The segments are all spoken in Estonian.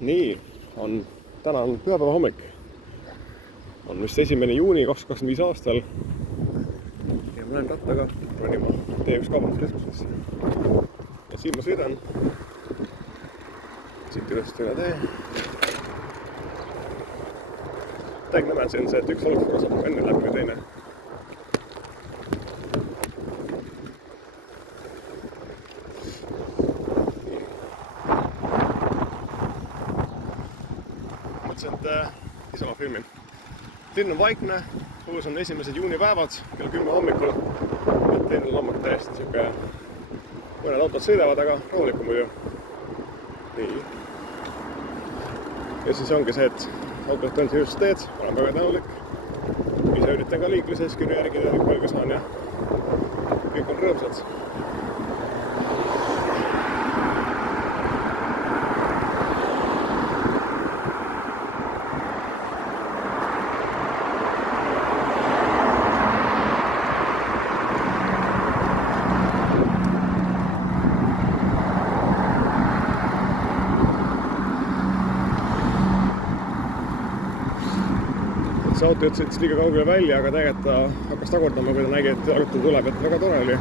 Nii, täna on pühapäeva hommik. On vist 1. juuni 2025 aastal. Ja ma lähen rattaga ronima T1 kaubanduskeskusesse. Ja siin ma sõidan. Siit ülest üle tee. Täiega nämen see on see, et üks valgusfoor saab enne läbi või teine. Isama filmin. Linn on vaikne, õhus on 1. juuni päevad, kell 10 hommikul. Et linn on lommalt täiesti siuke, mõned autod sõidavad, aga rahulikum muidu. Nii. Ja siis ongi see, et autod on just teed, olen väga tänulik. Ise üritan ka liikluseeskirju järgida, nii palju saan ja kõik on rõõmsad. See auto sõitis liiga kaugele välja, aga tegelikult ta hakkas tagurdama, kui ta nägi, et jalgrattaja tuleb, et väga tore oli.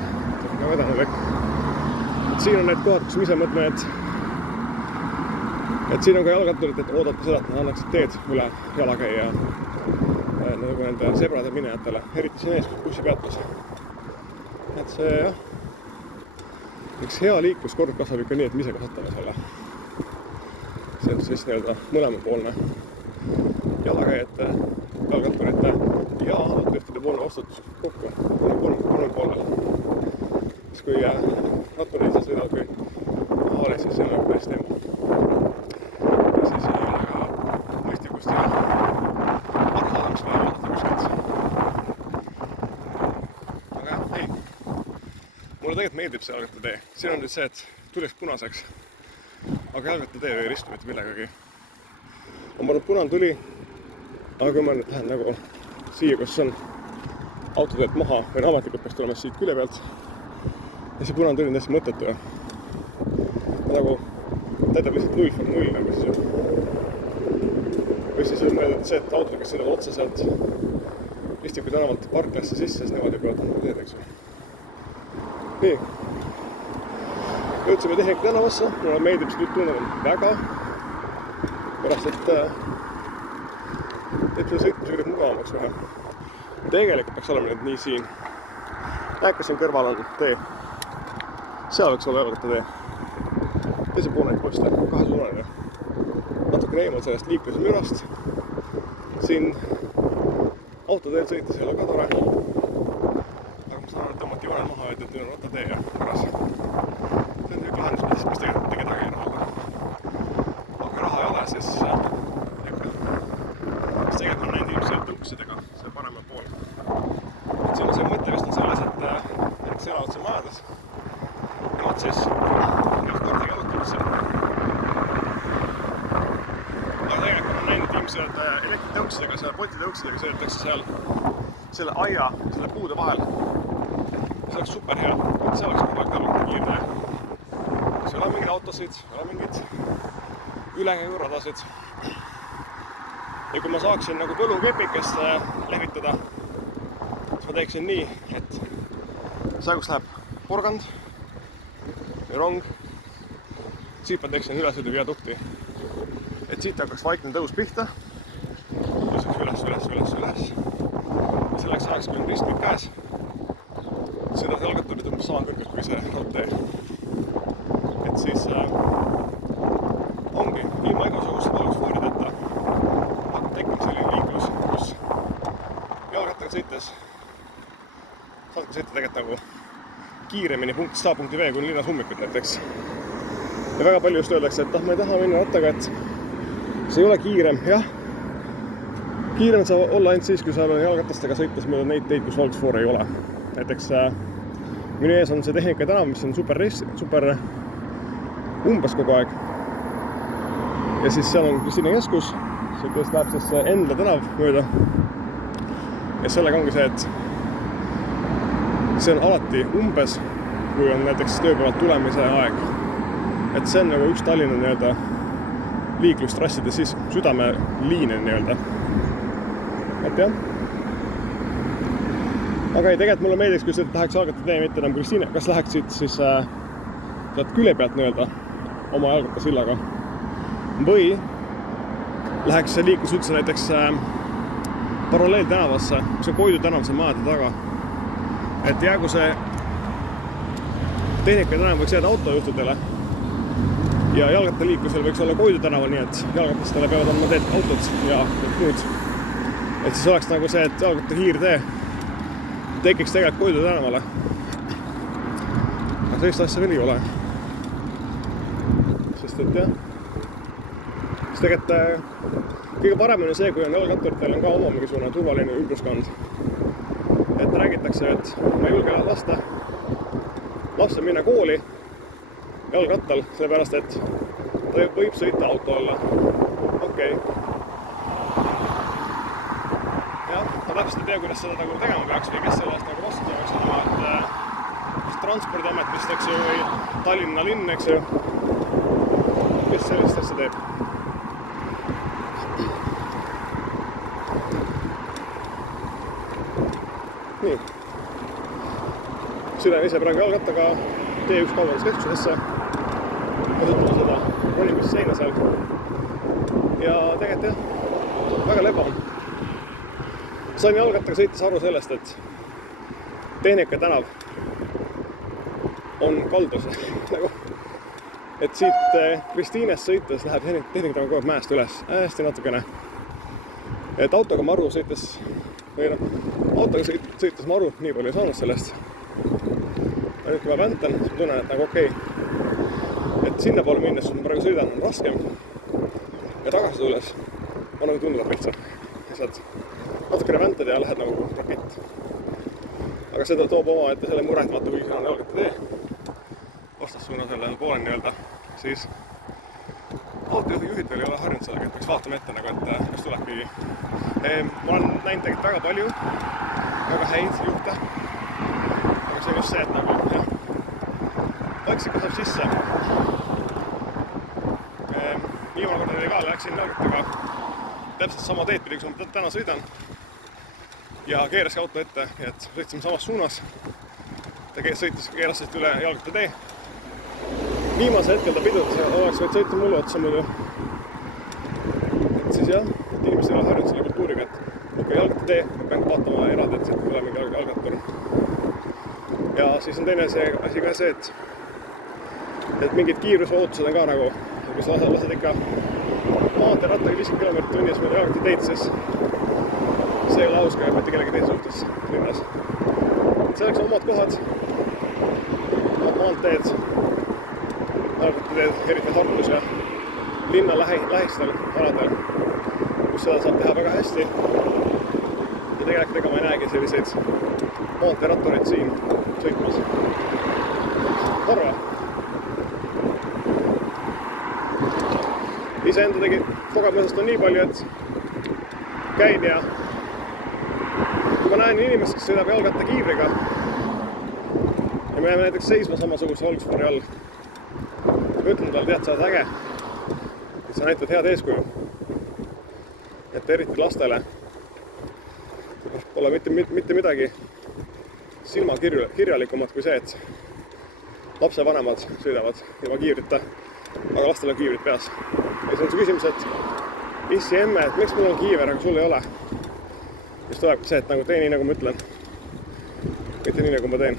Väga tänulik. Siin on need kohad, kus ma ise mõtlen, et siin on ka jalgratturid, et oodata seda, et nad annaksid teed üle jalakäija nagu nende sebrade minejatele. Eriti siin ees, kus bussi peatus. Et see jah, üks hea liikluskord kasvab ikka nii, et me ise kasvatame selle. See on siis nii-öelda mõlemapoolne jalakäijate, jalgratturite ja autojuhtide poolne vastutus kokku kolme poolel. Siis kui ratturid ise sõidavad kui ahali, siis see on nagu päris teema. Ja siis ei ole ka mõistikust ja arusaadamist vaja vaadata kuskilt. Aga jah, ei. Mulle tegelikult meeldib see jalgrattatee. Siin on nüüd see, et tuleks punaseks. Aga jalgrattatee ei ristu mitte millegagi. Ma arvan, et punane tuli. Aga kui ma nüüd lähen nagu siia, kus on autoteelt maha või ametlikult peaks tulema siit külje pealt ja see punane tuli on täiesti mõttetu ja nagu täidab lihtsalt 0 nagu siis ju. Või siis on mõeldud see, et autod, kes sõidavad otsa sealt Ristiku tänavalt parklasse sisse, siis nemad ju peavad nagu teed, eks ju. Nii. Jõudsime Tehnika tänavasse, mulle meeldib see tunnel väga. Pärast, et teeb selle sõitmise üle mugavamaks vähe. Tegelikult peaks olema nüüd nii siin. Näed, siin kõrval on tee. Seal võiks olla jalgrattatee. Teise poole poiste, kahesuunaline. Natuke eemal sellest liikluse mürast. Siin autoteel sõites ei ole ka tore. Aga ma saan aru, et tõmmati joone maha, et nüüd on rattatee ja korras. See on kõik lahendus, mis tegelikult mitte kedagi ei rahulda. Aga raha ei ole, siis tegelikult on näinud inimesed tõuksidega, see paremal pool. Et siin on see mõte vist on selles, et see elavad siin majades. Nemad siis kordagi jalutavad siin. Aga tegelikult on näinud inimesed elektritõuksidega, seal potitõuksidega sõidetakse seal selle aia, selle puude vahel. See oleks super hea, et see oleks kogu aeg jalutanud kiirtee. Siis ei ole mingeid autosid, ei ole mingid ülekäiguradasid. Ja kui ma saaksin nagu põlukepikest lehvitada, siis ma teeksin nii, et see kus läheb porgand ja rong, siit ma teeksin ülesõidu viadukti. Et siit hakkaks vaikne tõus pihta, tõuseks üles. Ja selleks ajaks, kui on ristmik käes, sõidavad jalgratturid umbes sama kõrgelt kui see raudtee. Et siis ongi ilma igasuguste valgusfoorideta tekkima selline liiklus, kus jalgrattaga sõites saadki sõita tegelikult nagu kiiremini punktist A punkti B kui linnas hommikut näiteks. Ja väga palju just öeldakse, et ma ei taha minna rattaga, et see ei ole kiirem. Jah, kiirem saab olla ainult siis, kui sa olen jalgratastega sõites mööda neid teid, kus valgusfoore ei ole. Näiteks minu ees on see Tehnika tänav, mis on super umbes kogu aeg. Ja siis seal on Kristiine keskus. See kes läheb siis Endla tänav mööda. Ja sellega ongi see, et see on alati umbes, kui on näiteks tööpäevalt tulemise aeg. Et see on nagu üks Tallinna nii-öelda liiklustrassides siis südameliine nii-öelda. Et jah. Aga ei, tegelikult mulle meeldiks, kui sa tahaks jalgrattatee mitte enam Kristiine, kas läheksid siis sealt külje pealt nii-öelda oma jalgrattasillaga või läheks see liiklus üldse näiteks paralleeltänavasse, mis on Koidu tänav, see majade taga. Et jäägu see tehnika tänav võiks jääda autojuhtudele ja jalgrattaliiklusel võiks olla Koidu tänaval, nii et jalgratastele peavad andma teed autod ja muud. Et siis oleks nagu see, et jalgratta kiirtee tekiks tegelikult Koidu tänavale. Aga sellist asja veel ei ole. Sest et jah, siis tegelikult kõige parem on see, kui on jalgratturitel on ka oma mingisugune turvaline ümberskond. Et räägitakse, et ma ei julge lasta lapsel minna kooli jalgrattal, sellepärast et ta võib sõita auto alla. Okei. Jah, ma täpselt ei tea, kuidas seda nagu tegema peaks või kes selle eest nagu vastutama peaks olema, et Transpordiamet vist, eks ju, või Tallinna linn, eks ju, kes sellist asja teeb. Nii. Sõidan ise praegu jalgrattaga T1 kaubanduskeskusesse, kasutame seda ronimist seina seal ja tegelikult jah, väga leba on. Sain jalgrattaga sõites aru sellest, et Tehnika tänav on kaldus nagu, et siit Kristiinest sõites läheb Tehnika tänav kogu aeg mäest üles hästi natukene. Et autoga ma aru sõites, või autoga sõites ma aru nii palju ei saanud sellest. Ja nüüd kui ma väntan, siis ma tunnen, et nagu okei. Et sinna poole minnes, kui ma praegu sõidan, on raskem. Ja tagasi tulles on nagu tunduvalt lihtsam. Lihtsalt natukene väntad ja lähed nagu rakett. Aga seda toob oma ette selle mure, et vaata, kui siin on jalgrattatee vastassuuna selle poole nii-öelda, siis autojuhid veel ei ole harjunud sellega, et peaks vaatama ette, nagu, et kas tulebki. Ma olen näinud tegelikult väga palju, väga häid juhte. Aga see on just see, et nagu, jah, vaiksika saab sisse. Viimane kord oli ka, läksin jalgrattaga täpselt sama teed pidi, kus ma täna sõidan. Ja keeraski auto ette, et sõitsime samas suunas. Ta keeras üle jalgrattatee. Viimase hetkel ta pidutas, oleks võid sõita mulle otsa muidu. Et siis jah, et inimesed ei ole harjunud selle kultuuriga, et kui jalgrattatee, ma pean vaatama eraldi, et siit tuleb mingi jalgrattur. Ja siis on teine asi ka see, et mingid kiirusootused on ka nagu, kui sa lased ikka maanteerattaga 50 km/h mööda jalgrattateid, siis see ei ole hauska ja mitte kellegi teise suhtes linnas. Et selleks on omad kohad, omad maanteed, jalgrattateed, eriti Tartus ja linna lähistel aladel, kus seda saab teha väga hästi. Ja tegelikult ega ma ei näegi selliseid maanteerattureid siin sõitmas. Harva. Iseenda tegi kogemusest on nii palju, et käin ja kui ma näen inimest, kes sõidab jalgrattakiivriga ja me jääme näiteks seisma samasuguse valgusfoori all, ma ütlen talle, tead, sa oled äge, et sa näitad head eeskuju. Et eriti lastele pole mitte midagi silmakirjalikumat kui see, et lapsevanemad sõidavad ilma kiivrita, aga lastel on kiivrid peas. Ja see on see küsimus, et issi emme, et miks mul on kiiver, aga sul ei ole? Just tulebki see, et nagu tee nii, nagu ma ütlen. Mitte nii, nagu ma teen.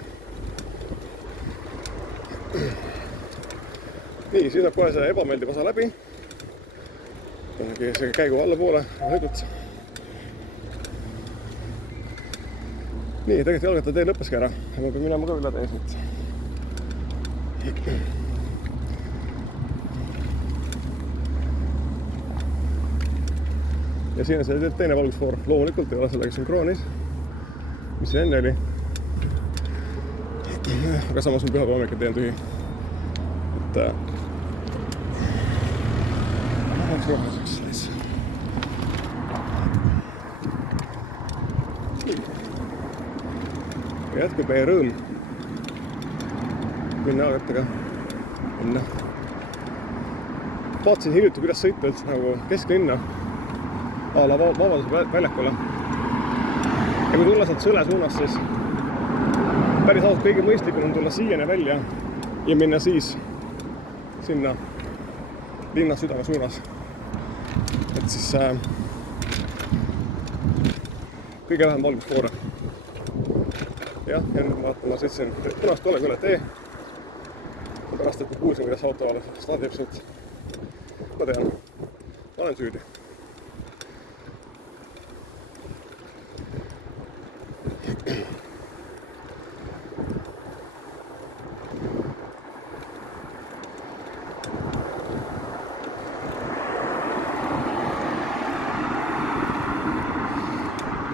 Nii, siis saab kohe see ebameeldiv osa läbi. See käigu allapoole, lõigut. Nii, tegelikult jalgrattatee lõppeski ära. Ja ma pean minema ka üle teismit. Ja siin on see teine valgusfoor. Loomulikult ei ole sellega sünkroonis, mis siin enne oli. Aga samas on pühapäeva hommikul teen tühi. Et oleks roheseks siis. Ja jätkub meie rõõm minna jalgrattaga minna. vaatasin hiljuti, kuidas sõita üldse nagu kesklinna a la Vabaduse väljakule. Ja kui tulla sealt Sõle suunas, siis päris ausalt kõige mõistlikum on tulla siiani välja ja minna siis sinna linna südame suunas. Et siis kõige vähem valgusfoore. Jah, ja nüüd ma sõitsin punast tolle üle tee. Pärast, et ma kuulsin, kuidas auto stardib sõit. Ma tean, ma olen süüdi.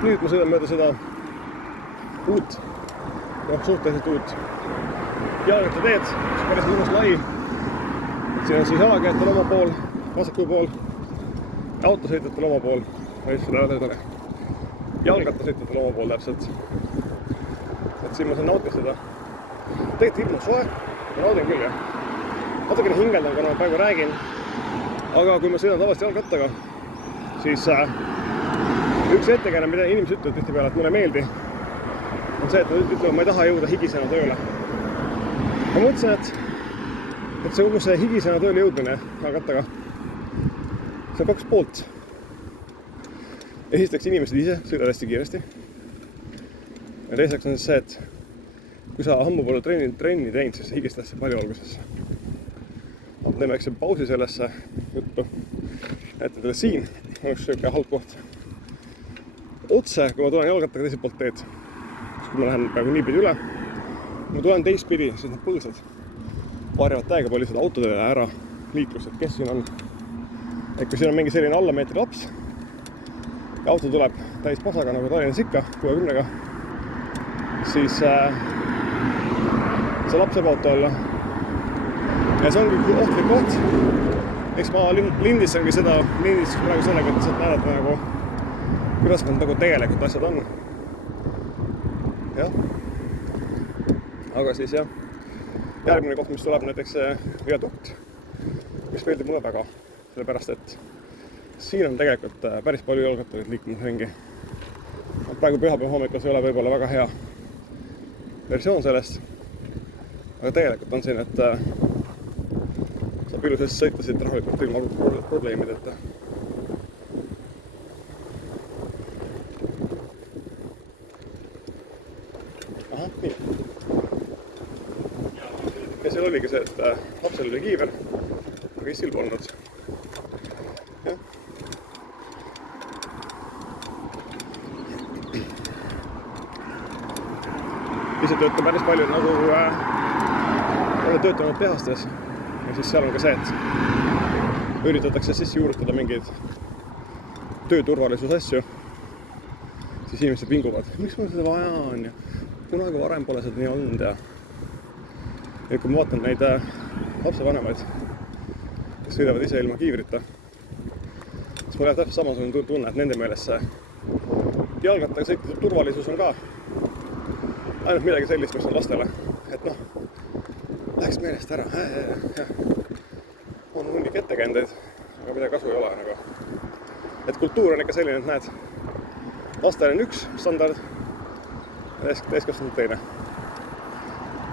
Nüüd ma sõidan mööda seda uut, suhteliselt uut jalgratta teed, mis on päris mõnus lai. Siin on siis jalakäijatel oma pool, vasakul pool, autosõitjatel oma pool, või seda jalgrattasõitjatel oma pool täpselt. Et siin ma saan nautida seda. Tegelikult ilm on soe, ma naudin küll, jah. Natukene hingeldan, kuna ma praegu räägin. Aga kui ma sõidan tavaliselt jalgrattaga, siis üks ettekääne, mida inimesed ütlevad tihtipeale, et mulle meeldi, on see, et nad ütlevad, ma ei taha jõuda higisena tööle. Ma mõtlesin, et see higisena tööle jõudmine jalgrattaga, see on 2 poolt. Esiteks inimesed ise sõidavad hästi kiiresti. Ja teiseks on see, et kui sa ammu pole trenni teinud, siis higistad hästi palju alguses. Teeme väikse pausi sellesse juttu. Näete teile siin on üks sööke halb koht. Otse, kui ma tulen jalgrattaga teiselt poolt teed, siis kui ma lähen praegu niipidi üle, kui ma tulen teistpidi, siis need põõsad varjavad täiega palju seda autodele ära liiklust, et kes siin on. Et kui siin on mingi selline alla meetri laps ja auto tuleb täis pasaga, nagu Tallinnas ikka, 60-ga, siis see laps saab auto olla. Ja see ongi ohtlik koht. Eks ma lindistangi seda praegu sellega, et saad näidata nagu kuidas need nagu tegelikult asjad on. Jah. Aga siis jah, järgmine koht, mis tuleb näiteks viadukt, mis meeldib mulle väga, sellepärast et siin on tegelikult päris palju jalgrattarid liikumas ringi. Praegu pühapäeva hommikul see ei ole võib-olla väga hea versioon sellest, aga tegelikult on siin, et saab ilusasti sõita siit rahulikult ilma probleemideta. Aha, nii. Ja seal oligi see, et lapsel oli kiiver, aga istil polnud. Jah. Ise töötan päris palju nagu olen töötanud tehastes ja siis seal on ka see, et üritatakse sisse juurutada mingeid tööturvalisuse asju. Siis inimesed vinguvad, miks mul seda vaja on ja kunagi varem pole seda nii olnud ja kui ma vaatan neid lapsevanemaid, kes sõidavad ise ilma kiivrita, siis mul jääb täpselt samasugune tunne, et nende meelest see jalgrattaga sõitmise turvalisus on ka ainult midagi sellist, mis on lastele, et noh, läheks meelest ära, on hunnik ettekäändeid, aga midagi kasu ei ole nagu. Et kultuur on ikka selline, et näed, lastel on üks standard ja täiskasvanud teine.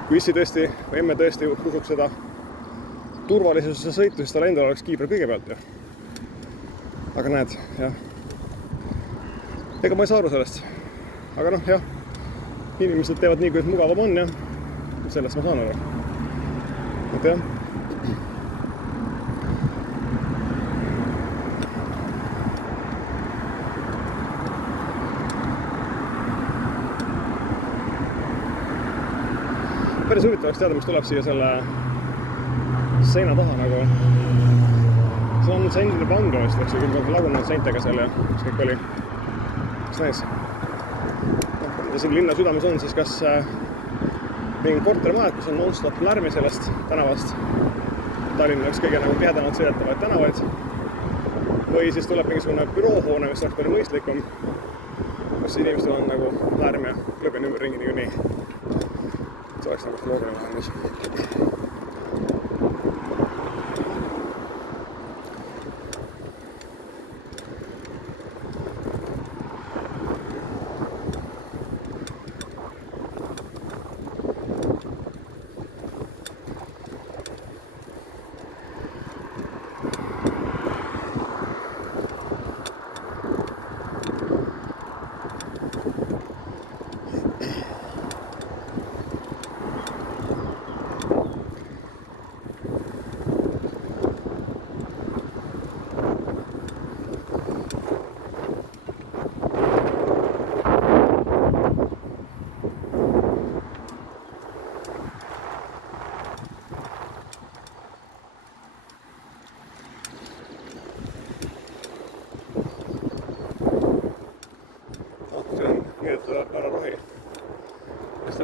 Kui issi tõesti või emme tõesti usuks seda turvalisusesse sõitu, siis tal endal oleks kiiber kõigepealt ju. Aga näed, jah. Ega ma ei saa aru sellest. Aga noh, jah. Inimesed teevad nii, kuidas mugavam on ja sellest ma saan aru. Et jah. Päris huvitav oleks teada, mis tuleb siia selle seina taha nagu. See on see endine vangla vist, eks ju, küll lagunenud seintega seal ja mis kõik oli. Kas näis? Ja siin linna südames on siis kas mingi kortermajad, kus on non-stop lärmi sellest tänavast. Tallinna üks kõige nagu tihedamalt sõidetavaid tänavaid. Või siis tuleb mingisugune büroohoone, mis oleks palju mõistlikum. Kus inimestel on nagu lärm ja klõbin ümber ringi niikuinii. See oleks nagu loogiline lahendus.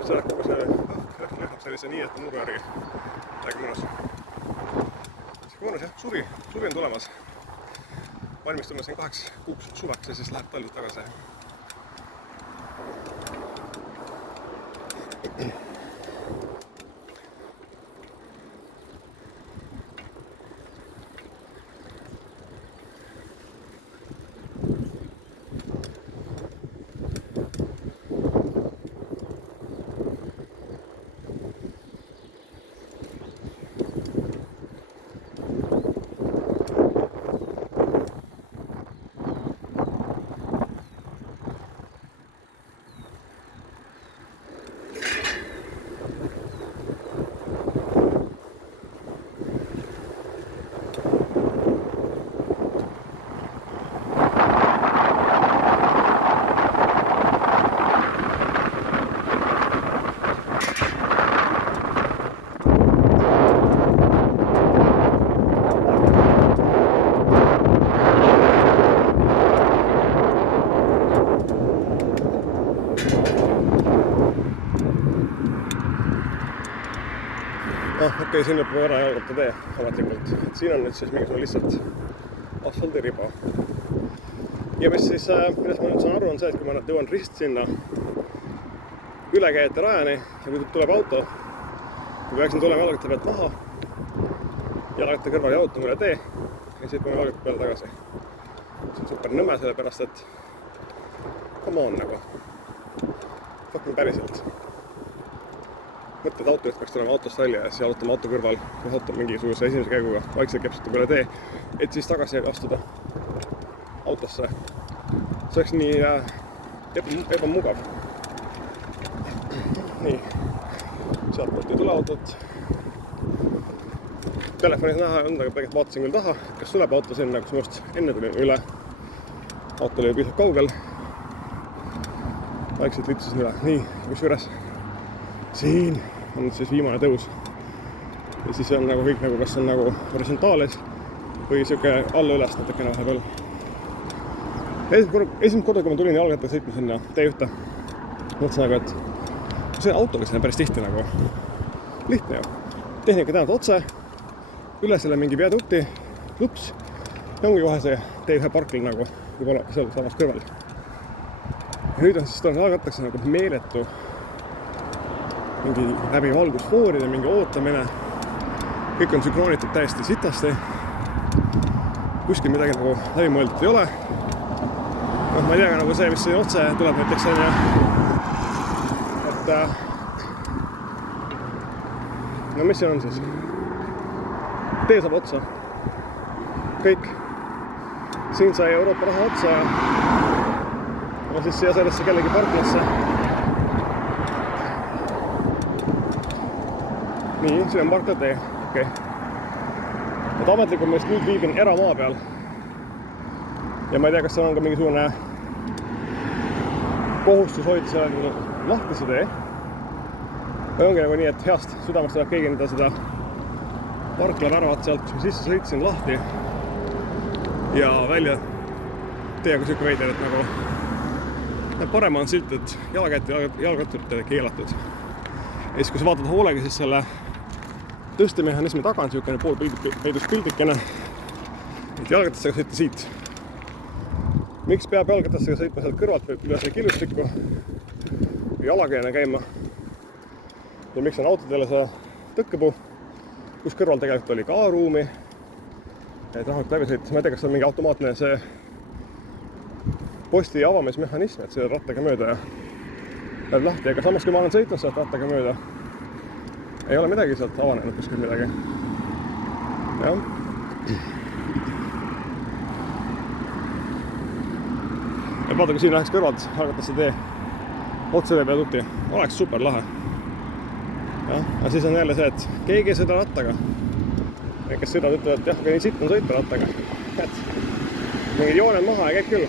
see hakkab see õhk lõhnab sellise niieta murru järgi. Väga mõnus. Siuke mõnus jah, suvi on tulemas. Valmistume siin 8 kuuks suveks ja siis läheb talv tagasi. Okei, siin lõpeb ära jalgrattatee ametlikult. Siin on nüüd siis mingisugune lihtsalt asfaldiriba. Ja mis siis, millest ma nüüd saan aru, on see, et kui ma jõuan rist sinna ülekäijate rajani ja kui tuleb auto, kui peaksin tulema jalgratta pealt maha, jalgratta kõrval jalutama üle tee ja siit ma jalgratta peale tagasi. See on super nõme, sellepärast et come on nagu. Fucking päriselt. Mõtled autojuht peaks tulema autost välja ja siis jalutama auto kõrval, kui auto mingisuguse esimese käiguga vaikselt kepsitub üle tee, et siis tagasi astuda autosse. See oleks nii ebamugav. Nii, sealtpoolt ei tule autot. Telefonis näha on, aga tegelikult vaatasin küll taha, kas tuleb auto sinna, kus must enne tulin üle. Auto oli pisut kaugel. Vaikselt liitusin üle. Nii, kusjuures siin on siis viimane tõus. Ja siis on nagu kõik nagu, kas on nagu horisontaalis või siuke alla-üles natukene vahepeal. Esimest korda, kui ma tulin jalgrattaga sõitma sinna tee-ühte, mõtlesin nagu, et see autoga sinna päris tihti nagu lihtne ju. Tehnika tähendab otse, üle selle mingi viadukti, lups, ja ongi kohe see tee-ühe parkil nagu juba seal samas kõrval. Ja nüüd on siis tulnud jalgrattaga nagu meeletu mingi läbi valgusfooride, mingi ootamine. Kõik on sünkroonitud täiesti sitasti. Kuskil midagi nagu läbimõeldud ei ole. Ma ei tea ka nagu see, mis siin otse tuleb näiteks on ja et no mis siin on siis? Tee saab otsa. Kõik. Siin sai Euroopa raha otsa ja siis siia sellesse kellegi parklasse. Nii, siin on parklatee. Okei. Et ametlikult ma just nüüd viibin eramaa peal. Ja ma ei tea, kas seal on ka mingisugune kohustus hoida selle lahti see tee. Või ongi nagu nii, et heast südamest tuleb keegi enda seda parkla värvat sealt, kus ma sisse sõitsin lahti. Ja välja teega siuke veider, et nagu parem on silt, et jalgratturite keelatud. Ja siis, kui sa vaatad hoolega, siis selle tõstemehhanismi taga on siukene poolpeidus pildikene, et jalgrattastega sõita siit. Miks peab jalgrattastega sõitma sealt kõrvalt või üle selle killustikku või jalakäijana käima? Ja miks on autodele see tõkkepuu, kus kõrval tegelikult oli ka ruumi, et rahulikult läbi sõitis. Ma ei tea, kas on mingi automaatne see posti avamismehhanism, et see rattaga mööda ja läheb lahti. Aga samas, kui ma olen sõitnud sealt rattaga mööda, ei ole midagi sealt avanenud kuskil midagi. Jah. Ja vaata, kui siin läheks kõrvalt jalgrattaste tee otse viadukti, oleks super lahe. Ja siis on jälle see, et keegi ei sõida rattaga. Ja kes sõidavad ütlevad, et jah, aga nii sitt on sõita rattaga. Et mingid jooned maha ja käib küll.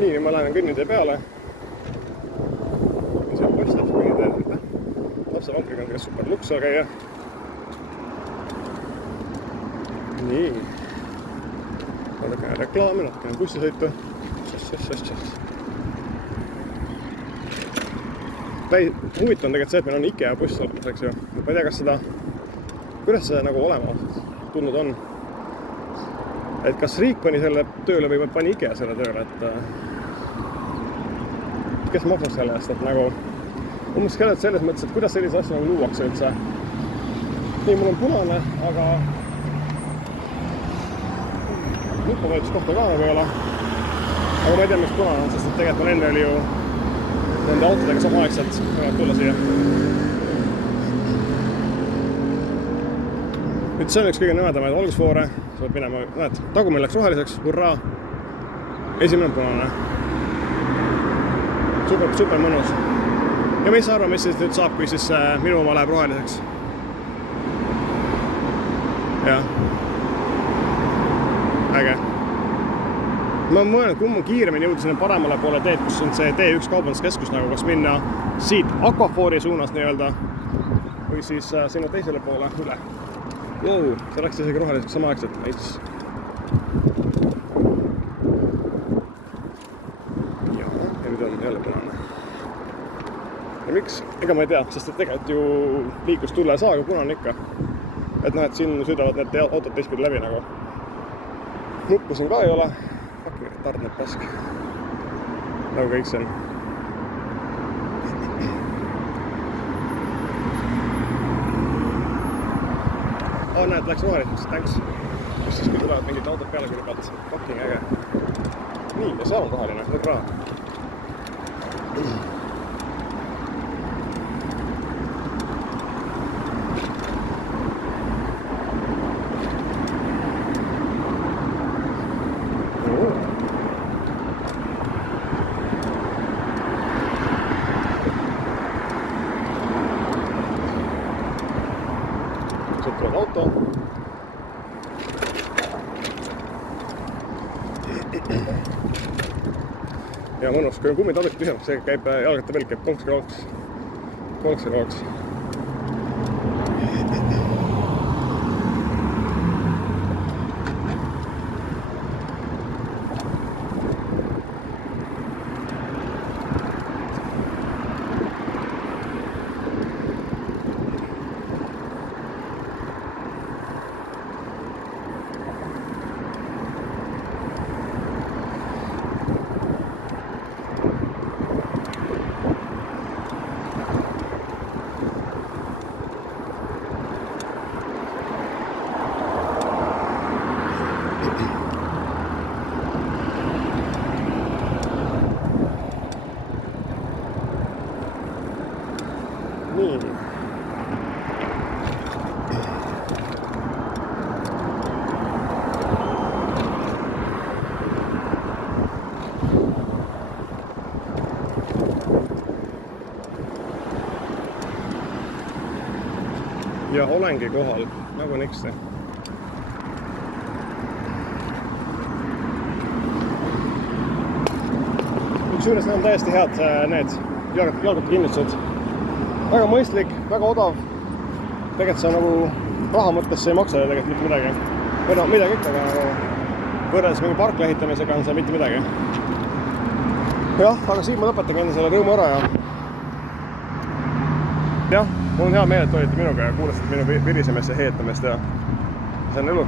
Nii, nüüd ma lähen kõnnitee peale. Lapsevankriga on tegelikult super luks seal käia. Nii. Natukene reklaami, natukene bussisõitu. huvitav on tegelikult see, et meil on IKEA buss olemas, eks ju. Ma ei tea, kas seda, kuidas see nagu olema tulnud on. Et kas riik pani selle tööle või pani IKEA selle tööle, et kes maksab selle eest, et nagu umbes selles mõttes, et kuidas sellise asja nagu luuakse üldse. Nii, mul on punane, aga nupuvõetuskohta ka nagu ei ole. Aga ma ei tea, miks punane on, sest et tegelikult ma enne oli ju nende autodega samaaegselt võivad tulla siia. Nüüd see on üks kõige nõmedamaid algusvoore. Sa pead minema, näed, tagumil läks roheliseks, hurraa. Esimene on punane. Super mõnus. Ja me ei saa arva, mis siis nüüd saab, kui siis minu oma läheb roheliseks. Jah. Äge. Ma mõelnud, kui ma kiiremini jõuda sinna paremale poole teed, kus on see T1 kaubanduskeskus, nagu kas minna siit Aquafoori suunas nii-öelda või siis sinna teisele poole üle. Wow, see läks isegi roheliseks samaaegselt. Nice. Ja nüüd on jälle punane. Ja miks? Ega ma ei tea, sest et tegelikult ju liiklust tulla ei saa, aga punane ikka. Et noh, et siin sõidavad need autod teistpidi läbi nagu. Nuppu siin ka ei ole. Fucking retardne pask. Nagu kõik see on. Näed, läks roheliseks, thanks. Kus siis, kui tulevad mingid autod peale küll pealt. Fucking äge. Nii, ja seal on roheline, hurraa. Siit tuleb auto. Ja mõnus, kui on kummid autod tühjemaks, see käib jalgata veel, käib kolks. Nii. Ja olengi kohal, nagu niksti. Kusjuures need on täiesti head need jalgrattakinnistused. Väga mõistlik, väga odav. Tegelikult see on nagu raha mõttes see ei maksa tegelikult mitte midagi. Või no midagi ikka, aga nagu võrreldes mingi parkla ehitamisega on see mitte midagi. Jah, aga siin ma lõpetan enne selle rõõmu ära ja jah, mul on hea meel, et olite minuga ja kuulasite minu virisemist ja heetamist ja see on elu.